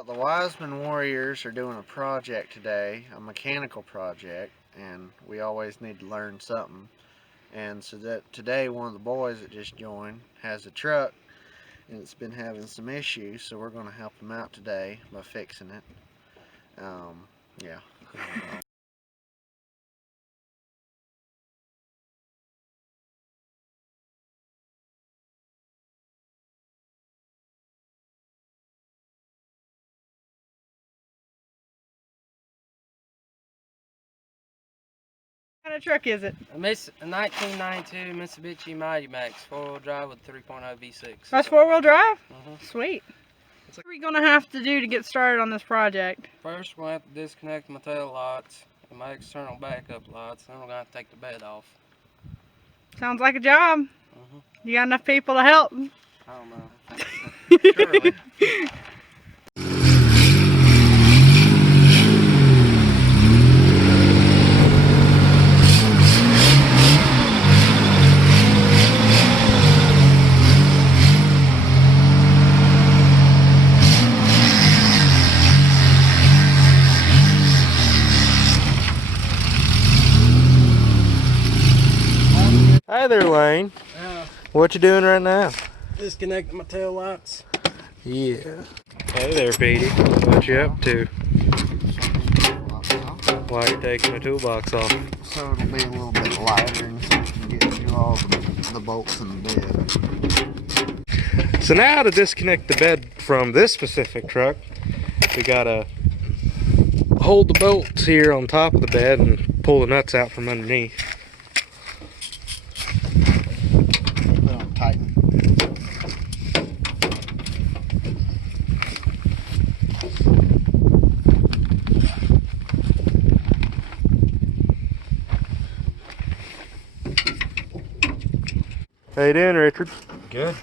Well, the Wiseman Warriors are doing a project today, a mechanical project, and we always need to learn something. And so that today, one of the boys that just joined has a truck, and it's been having some issues. So we're going to help him out today by fixing it. Yeah. What kind of truck is it? A 1992 Mitsubishi Mighty Max 4-wheel drive with 3.0 V6. That's 4-wheel drive? Mm-hmm. Sweet. What are we going to have to do to get started on this project? First, we're going to have to disconnect my tail lights and my external backup lights. Then we're going to have to take the bed off. Sounds like a job. Mm-hmm. You got enough people to help? I don't know. Surely. Hi there, Lane. What you doing right now? Disconnecting my tail lights. Yeah. Hey there, Petey. What you up to? Why are you taking the toolbox off? So it'll be a little bit lighter and so we can get through all the bolts in the bed. So now to disconnect the bed from this specific truck, we gotta hold the bolts here on top of the bed and pull the nuts out from underneath. They don't tighten. How you doing, Richard? Good.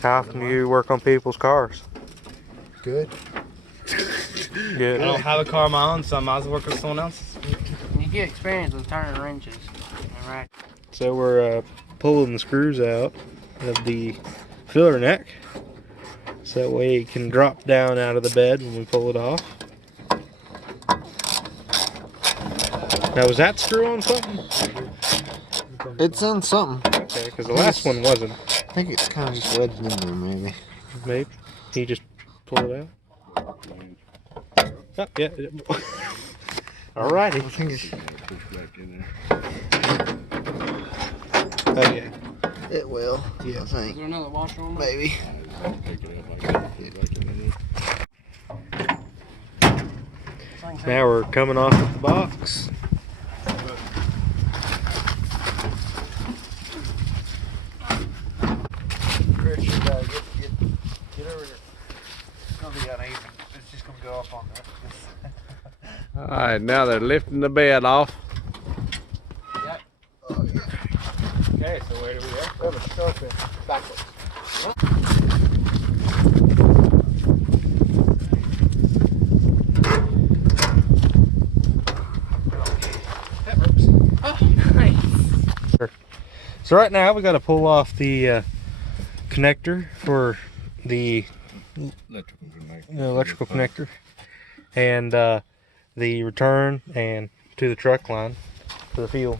How often do you work on people's cars? Good. Good. I don't have a car of my own, so I might as well work with someone else's. You get experience with turning wrenches. Alright. So we're pulling the screws out of the filler neck, so that way it can drop down out of the bed when we pull it off. Now, was that screw on something? It's in something. Okay, because the last one wasn't. I think it's kind of just wedged in there, maybe. Maybe. He just pulled it out. Oh, yeah. Alrighty. I think it's... Oh, yeah. It will. Yeah. I Is think. there another washer on there? Maybe. Now we're coming off of the box. Richard, get over here. It's gonna be uneven. It's just gonna go up on that. Alright, now they're lifting the bed off. Oh yeah. Okay, so where do we go? We have a sharp end backwards. That works. Oh, nice. So right now we got to pull off the connector for the electrical connector, and the return and to the truck line for the fuel.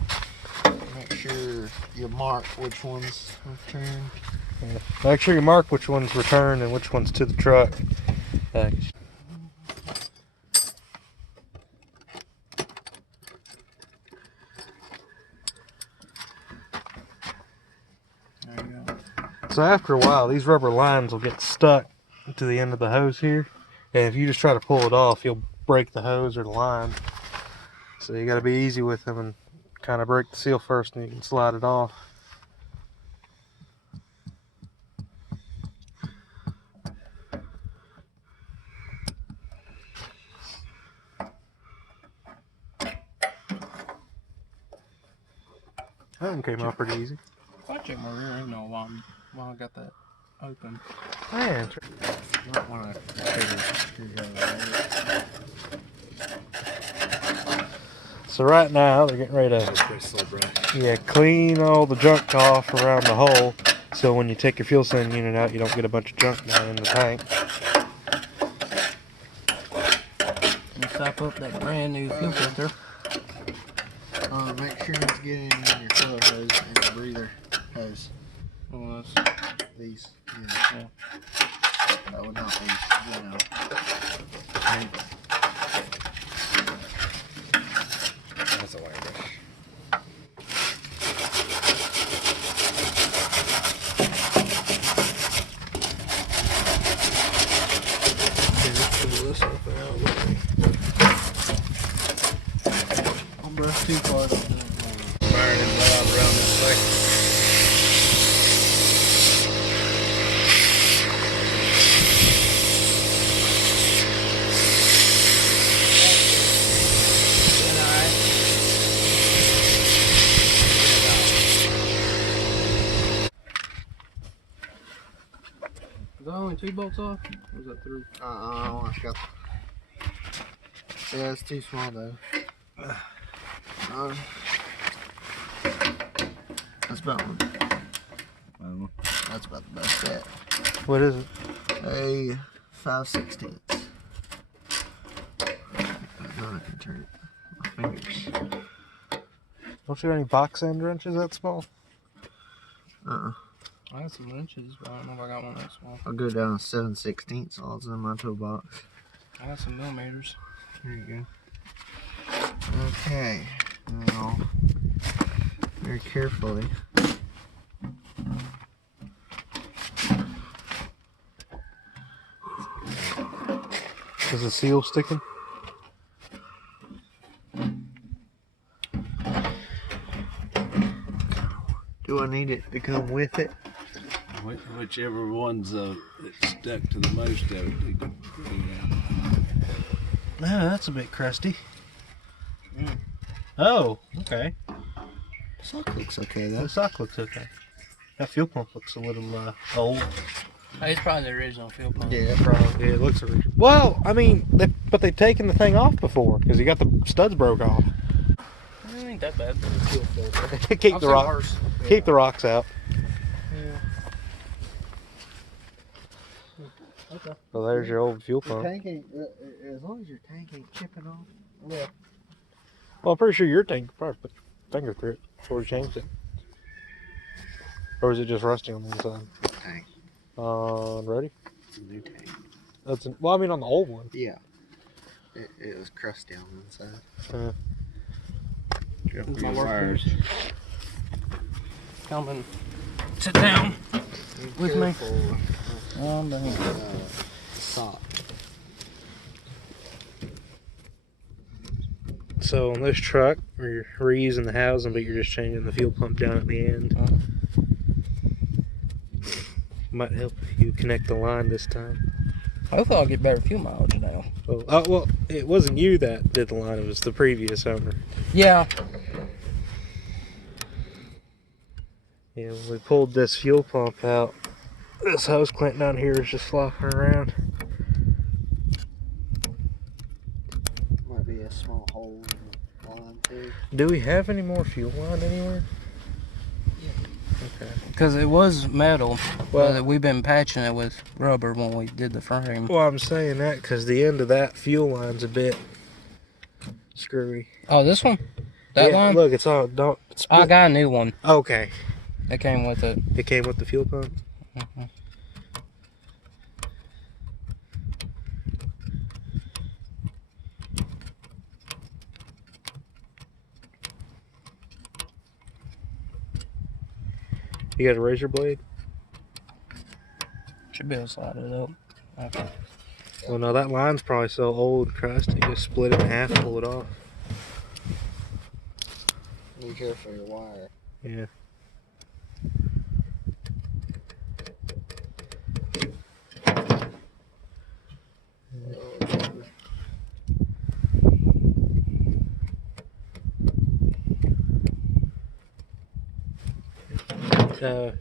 Make sure you mark which one's returned. Make sure you mark which one's returned and which one's to the truck. There you go. So after a while, these rubber lines will get stuck to the end of the hose here, and if you just try to pull it off, you'll break the hose or the line. So you got to be easy with them and kind of break the seal first, and you can slide it off. That one came out pretty easy. I checked my rear end all while I got that open. Man, You might want to so right now they're getting ready to clean all the junk off around the hole, so when you take your fuel sending unit out, you don't get a bunch of junk down in the tank. Stop up that brand new fuel filter. Make sure it's getting in your filler hose and your breather hose. These, yeah. That would not be, That's a wire brush. Pull this up and out with me. Don't brush too far. Burning blood around this thing. Is that only 2 bolts off? Or is that 3? I got. Yeah, it's too small though. That's about one. That's about the best bet. What is it? A 5/16. Now I can turn it. My fingers. Don't you have any box end wrenches that small? I got some wrenches, but I don't know if I got one that small. I'll go down 7/16 all in my toolbox. I got some millimeters. There you go. Okay. Now, very carefully. Is the seal sticking? Do I need it to come with it? Whichever one's that stuck to the most of it. No, that's a bit crusty. Oh, okay. Sock looks okay though. The sock looks okay. That fuel pump looks a little old. It's probably the original fuel pump. Yeah. Probably, yeah, it looks original. Well, I mean, but they've taken the thing off before because you got the studs broke off. It ain't that bad. Keep the rocks. Keep the rocks out. Okay. Well, there's your old fuel Your pump. tank ain't, as long as your tank ain't chipping off. Yeah. Well, I'm pretty sure your tank probably put your finger through it before you changed it. Or is it just rusting on the inside? Tank. Ready? It's a new tank. Well, I mean on the old one. Yeah. It was crusty on the inside. My workers. Come and sit down with me. Oh, dang. Sock. So on this truck, we're reusing the housing, but you're just changing the fuel pump down at the end. Might help if you connect the line this time. Hopefully I'll get better fuel mileage now. Well, it wasn't you that did the line, it was the previous owner. Yeah. Yeah, when we pulled this fuel pump out, this hose clamp down here is just flopping around. Might be a small hole in the line too. Do we have any more fuel line anywhere? Okay. Because it was metal. Well- Well, we've been patching it with rubber when we did the frame. Well, I'm saying that because the end of that fuel line's a bit screwy. Oh, this one? That Yeah, line? look, it's all don't. It's I got a new one. Okay, That came with it. it came with the fuel pump. Mhm. You got a razor blade? Should be able to slide it up. Okay. Well, no, that line's probably so old, crusty. Just split it in half, pull it off. Be careful your wire. Yeah.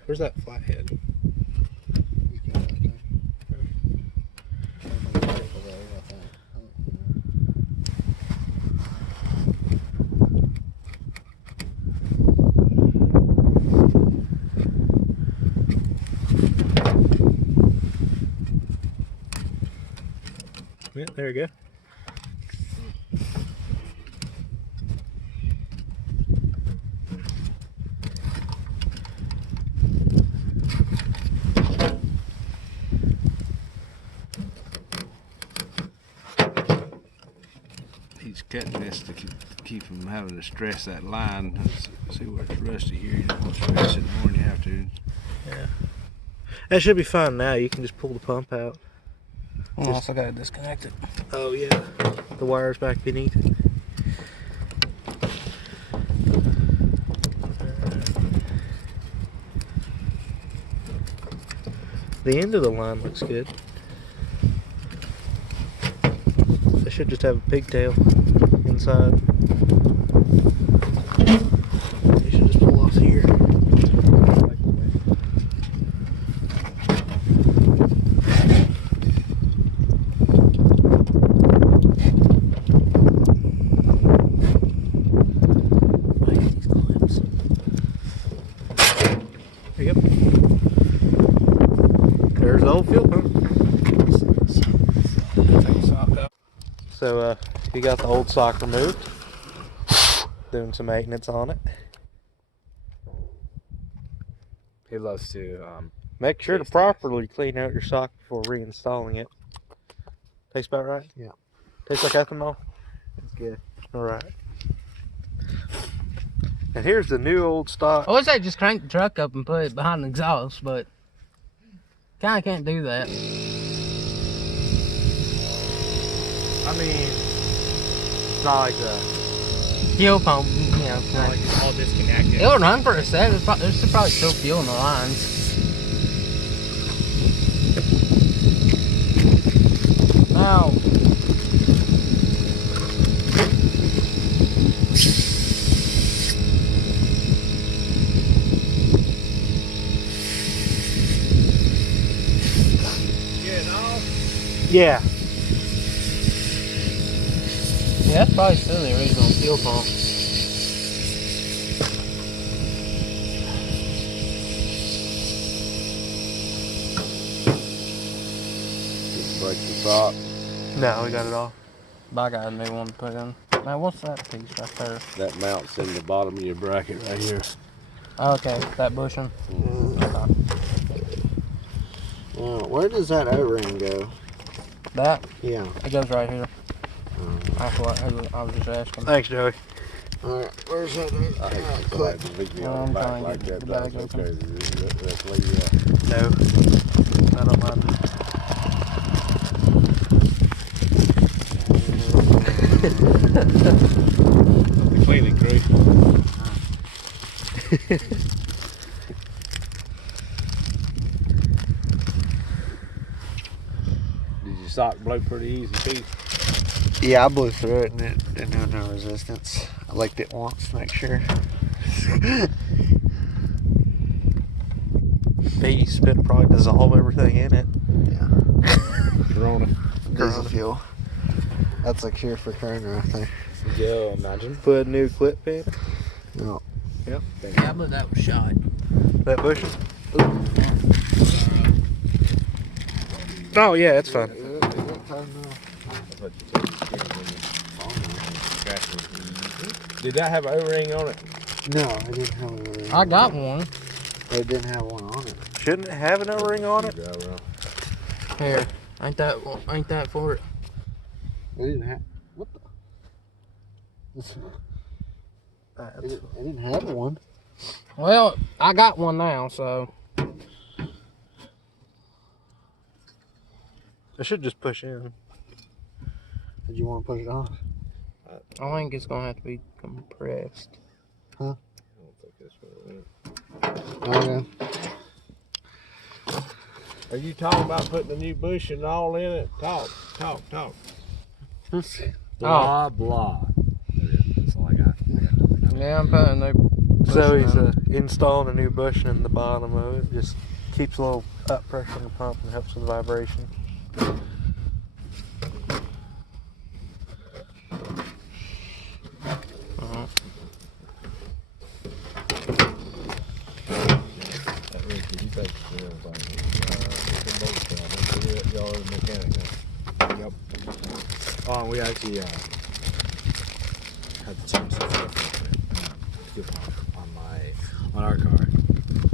Where's that flathead? He's got it there. Be careful though with that. Yeah, there you go. he's cutting this to keep from having to stress that line. Let's see where it's rusty here. You don't want to stress it more than you have to. Yeah. That should be fine now. You can just pull the pump out. I also got to disconnect it. Oh yeah. The wire's back beneath it. The end of the line looks good. They should just have a pigtail inside. You should just pull off here. There you go. There's the old fuel pump. So you got the old sock removed. Doing some maintenance on it. He loves to Make sure to properly clean out your sock before reinstalling it. Tastes about right? Yeah. Tastes like ethanol? It's good. Alright. And here's the new old stock. I wish I just crank the truck up and put it behind the exhaust, but kind of can't do that. I mean, it's not like the Fuel pump, you know, like it's all disconnected. it'll run for a sec. There's probably still fuel in the lines. Now, yeah. yeah, that's probably still the original fuel pump. Break the sock. No, we got it off. But I got a new one to put in. Now, what's that piece right there? That mounts in the bottom of your bracket right here. Okay, that bushing. Where does that O-ring go? That, Yeah. it goes right here. That's what I was just asking. Thanks, Joey. Alright, where's that? I hate to like to beat me on the back trying to like get that. the bag That's open. okay. Let's leave that. No. I don't mind. The cleaning crew. Did your sock blow pretty easy too? Yeah, I blew through it and it didn't have no resistance. I licked it once to make sure. Baby spit probably dissolve everything in it. Yeah. Corona. Diesel fuel. That's a cure for Corona right there. Yeah, imagine. Put a new clip in. No. Yeah, but that was shot. That bushing. Oh yeah, it's fine. Did that have an O-ring on it? No, I didn't have an O-ring. I got one. It didn't have one on it. Shouldn't it have an O-ring on it? Here, ain't that for it? It didn't have. What the? It didn't have one. Well, I got one now, so It should just push in. Did you want to push it off? I think it's gonna have to be compressed. Huh? I don't think that's what it Okay. Are you talking about putting a new bush and all in it? Talk. Blah, blah. That's all I got. Yeah, I'm putting no. So he's installing a new bushing in the bottom of it. Just keeps a little up pressure on the pump and helps with the vibration. That rig, you take the wheels on it. Y'all are the mechanic now. Yep. Oh, we actually had to change stuff on our car.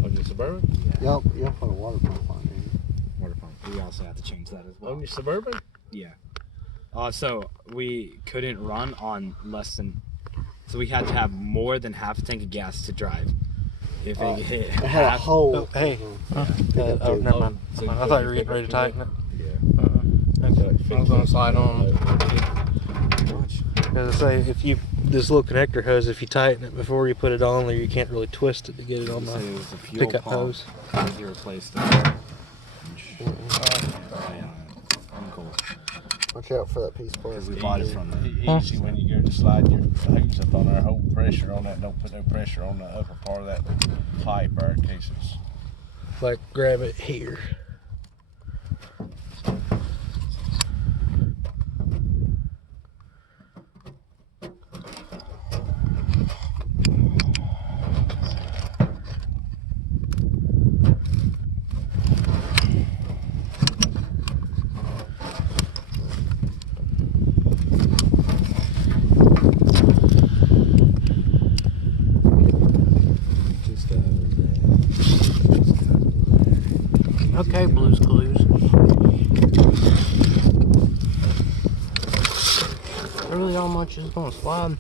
On your Suburban? Yeah. You'll put a water pump on it. Water pump. We also have to change that as well. On your Suburban? Yeah. So we couldn't run on less than. So we had to have more than half a tank of gas to drive. If it hit It had a half, hole. Oh, hey. Oh, Never mind. So I thought you were getting ready to tighten it. I was gonna slide on. As I say, if you this little connector hose, if you tighten it before you put it on there, you can't really twist it to get it on So the it was a fuel pickup pump. hose. He replaced it. Yeah, cool. Watch out for that piece of Because plastic. we bought it from the. Easy when you go to slide your hose up on there, hold pressure on that. Don't put no pressure on the upper part of that pipe there in case it's. Like grab it here. Okay, Blues Clues. Really not much is gonna slide.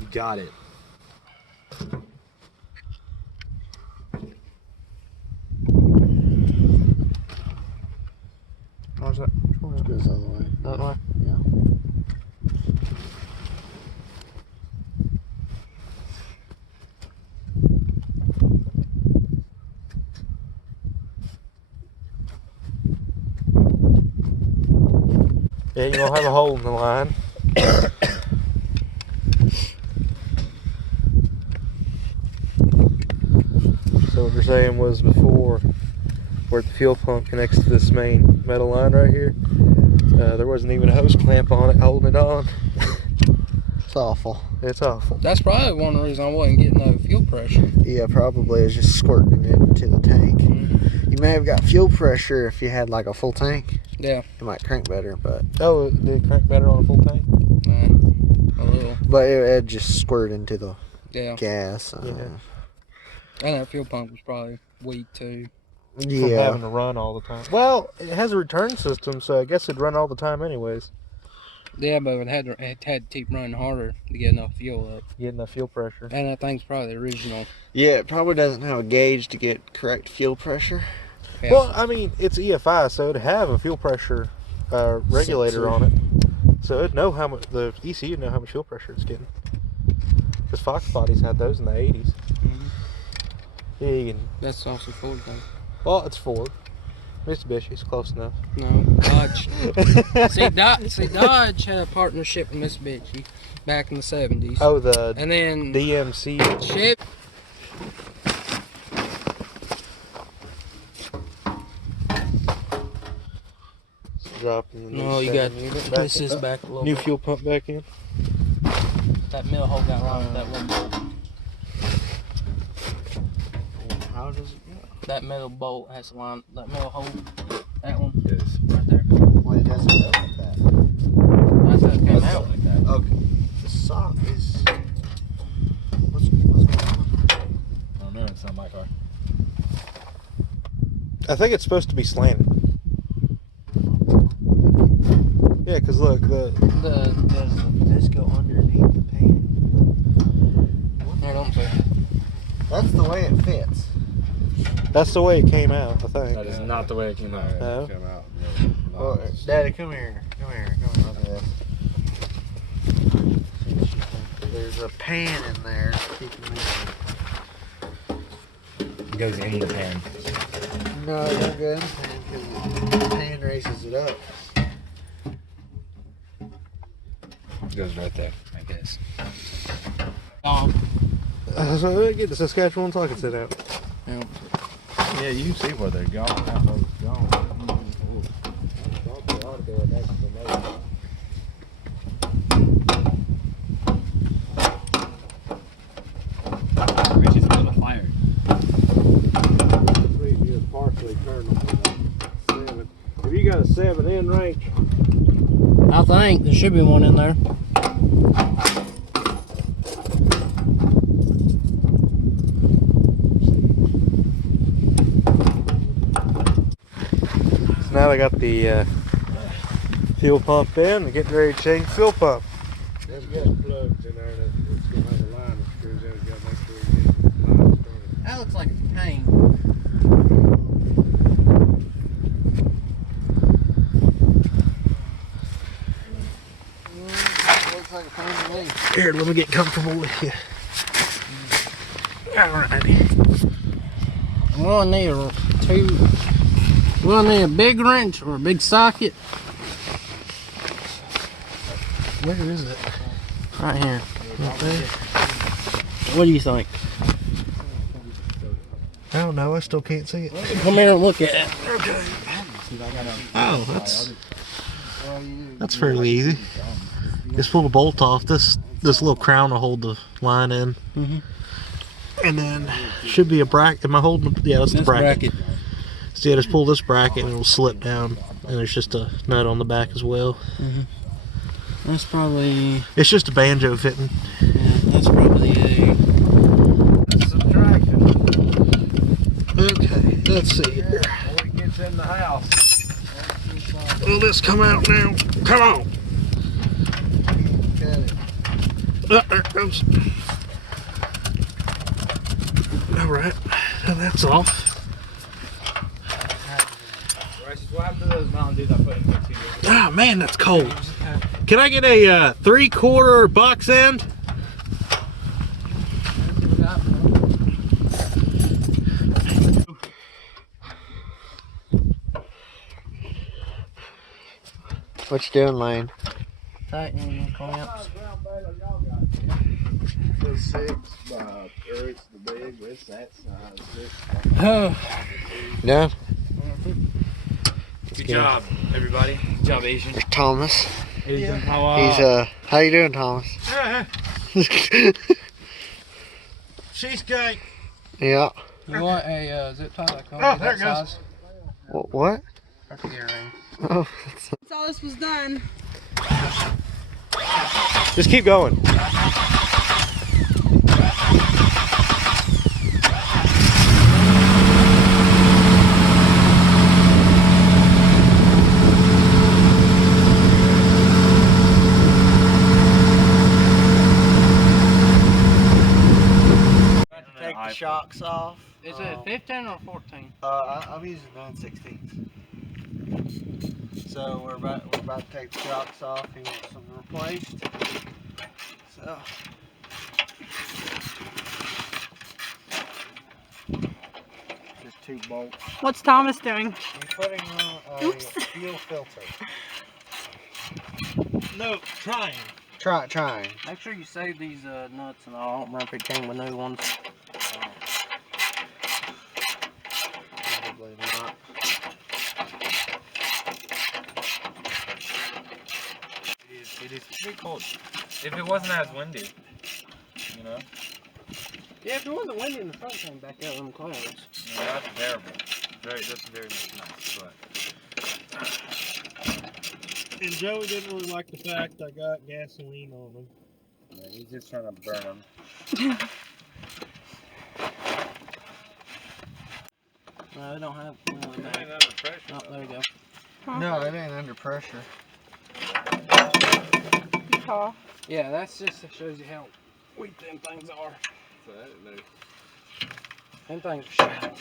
You got it. How's that? It goes the other way. That way? Yeah. Yeah, you're gonna have a hole in the line. So what you're saying was before, where the fuel pump connects to this main metal line right here, there wasn't even a hose clamp on it holding it on. It's awful. It's awful. That's probably one of the reasons I wasn't getting no fuel pressure. Yeah, probably is just squirting it into the tank. You may have got fuel pressure if you had like a full tank. Yeah. It might crank better, but Oh, it did crank better on a full tank? A little. but it just squirted into the Yeah. gas. Yeah. And that fuel pump was probably weak too. From Yeah. having to run all the time. Well, it has a return system, so I guess it'd run all the time anyways. Yeah, but it had to keep running harder to get enough fuel up. Get enough fuel pressure. And that thing's probably the original. Yeah, it probably doesn't have a gauge to get correct fuel pressure. Yeah. Well, I mean, it's EFI, so it'd have a fuel pressure regulator Sensor. on it. So it'd know how much, the ECU would know how much fuel pressure it's getting. Because Fox bodies had those in the 80s. Yeah, you can, That's also Ford though. well, it's Ford. Mitsubishi's close enough. No, Dodge. see, Dodge had a partnership with Mitsubishi back in the 70s. Oh, the And then DMC. Chip. Dropping the new No, you got 7 unit back push in. this back a little New bit. fuel pump back in. That middle hole got wrong with that one bolt. How does it go? That middle bolt has to line. That middle hole. That one. Yes. Right there. Well, it doesn't go like that. That's how it came out. Like that. Okay. The sock is. What's going on? I don't know. It sounds like our. I think it's supposed to be slanted. Yeah, because look, Does This go underneath the pan. I don't say. That's the way it fits. that's the way it came out, I think. That is not the way it came out. No. Come out. Well, Daddy, come here. Come here. Come here. Look at this. There's a pan in there keeping me. It goes in the pan. No, it don't go in the pan because the pan raises it up. It goes right there, I guess. So get to Saskatchewan so I can sit out. Yeah, you can see where they're going. How far it's gone. Richie's a little fire. Partially turned on the 7. If you got a 7 in range, I think there should be one in there. So now I got the fuel pump in and getting ready to change fuel pump. There's got plugs in there that's gonna have a line that screws in. You gotta make sure you get the line started. That looks like a pain. Looks like a pain to me. Here, let me get comfortable with you. Alrighty. I'm gonna need a big wrench or a big socket. Where is it? Right here. Okay. What do you think? I don't know. I still can't see it. Come here and look at it. Okay. Oh, that's fairly easy. Just pull the bolt off. This little crown will hold the line in. Mm-hmm. And then should be a bracket. Am I holding? Yeah, that's the bracket. So yeah, just pull this bracket and it'll slip down. And there's just a nut on the back as well. Mm-hmm. That's probably. It's just a banjo fitting. Yeah, that's probably a. Subtraction. Okay, let's see here. Before it gets in the house. Will this come out now? Come on. There it goes. Alright, now that's off. What happened to those Mountain Dews I put in here 2 years ago? Ah, man, that's cold. Can I get a 3/4 box end? What you doing, Lane? Tightening the clamps. The 6 by, or it's the big, it's that size. 6 Done? Good job, everybody. Good job, Asian. There's Thomas. Asian. How you doing, Thomas? Cheesecake. Yeah. You want a zip tie that comes Oh, with there that it goes. size? What? Or the earring. Oh. Once all this was done, Just keep going. Take the shocks off. Is it 15 or 14? I'm using 9/16. So we're about to take the shocks off. He wants them replaced. So just 2 bolts. what's Thomas doing? He's putting on a Oops. fuel filter. No, trying. Trying. Make sure you save these nuts and all. I don't remember if it came with new ones. Probably not. It is pretty cold. If it wasn't as windy, you know? Yeah, if it wasn't windy and the sun came back out of them clouds. No, that's terrible. That's very nice, but. And Joey didn't really like the fact I got gasoline on them. Yeah, he's just trying to burn them. No, they don't have. No, It ain't under pressure. oh, there we go. No, it ain't under pressure. Oh. Yeah, that's just that shows you how weak them things are. So I didn't know. Them things are shot.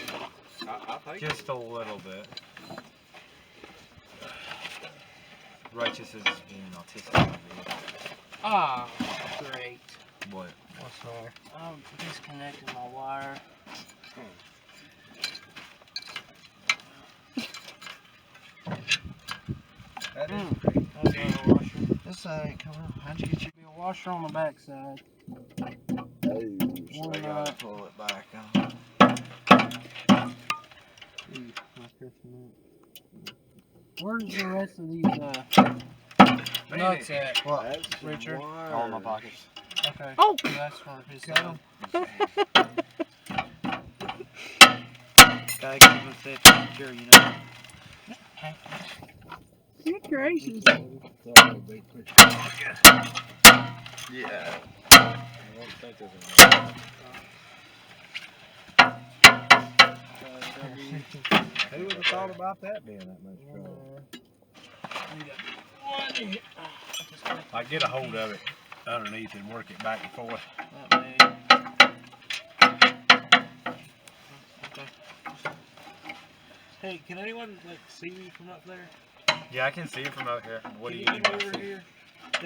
I think Just a little bit. Righteous is being autistic. Ah, great. What? What's wrong? I'm disconnecting my wire. That is That's not a washer. This side ain't coming out. How'd you get your... Be a washer on the back side. I gotta pull it back on. Where's the rest of these nuts at? What? Richard? All in my pockets. Okay. Oh! That's for his side. Gotta keep them safe and secure, you know? Good gracious. Yeah. I don't think there's Who would have thought about that being that much trouble? I get a hold of it underneath and work it back and forth. Hey, can anyone like see me from up there? Yeah, I can see you from out here. What do you Can need? come over here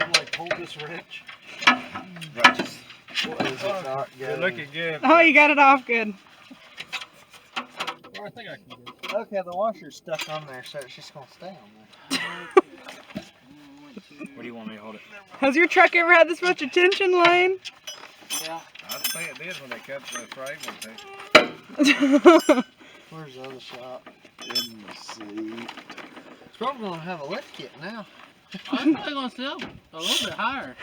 and like hold this wrench? What is it not You're going? looking good. Oh, you got it off good. Well, I think I can do it. Okay, the washer's stuck on there, so it's just gonna stay on there. What do you want me to hold it? Has your truck ever had this much attention, Lane? I think it did when they cut the frame and thing. Where's the other shop? In the seat. It's probably gonna have a lift kit now. I'm probably gonna sell a little bit higher.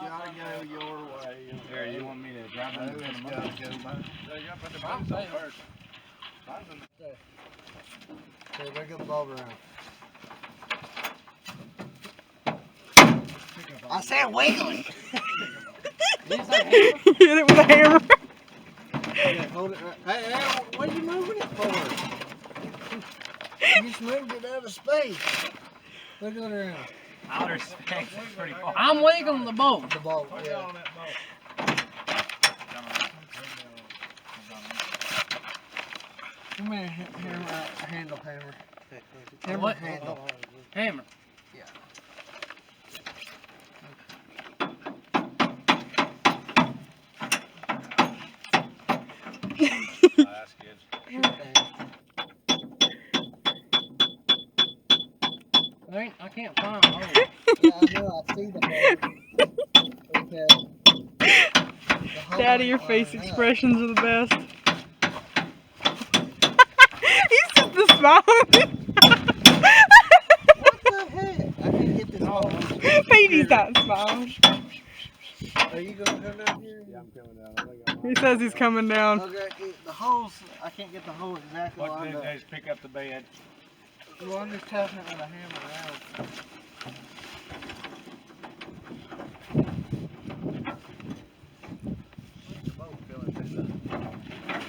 Gotta go your way. Here, you want me to grab them? It's gotta go back. You gotta put the bones on first. Okay, look at the bulb around. I said wiggling. Hit it with a hammer. Yeah, hold it right. Hey, what are you moving it for? You just moved it out of space. Look at it around. Outer space is pretty far. I'm wiggling the bolt. The bulb, yeah. On that boat. Come here, handle hammer. Hammer What? handle. Hammer. That's good. I can't find a hole. Yeah, I know, I see the bulb. Okay. The hole Daddy, ain't your face lining up. expressions are the best. He's just the smiling. What the heck? I can't get this hole. Baby's not smiling. Are you gonna come down here? Yeah, I'm coming down. I think I'm He says he's coming down. Okay, the holes, I can't get the hole exactly What lined did up. they just pick up the bed? Well, I'm just tapping it with a hammer now.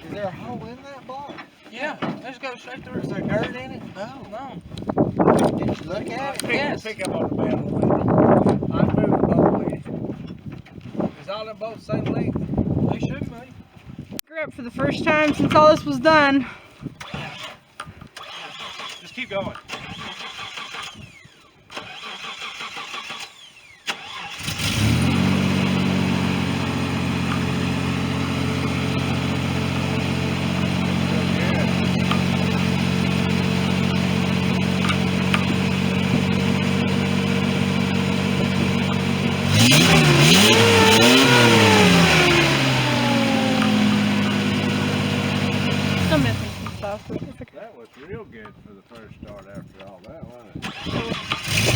Is there a hole in that block? Yeah, let's go straight through. Is there dirt in it? No. No. Did you look at it? Yes. Pick up on the bed. I'm moving both ways. Is all them both same length? They should be. Grip for the first time since all this was done. Just keep going. I'm missing some stuff. But it's okay. That was real good for the first start after all that, wasn't it?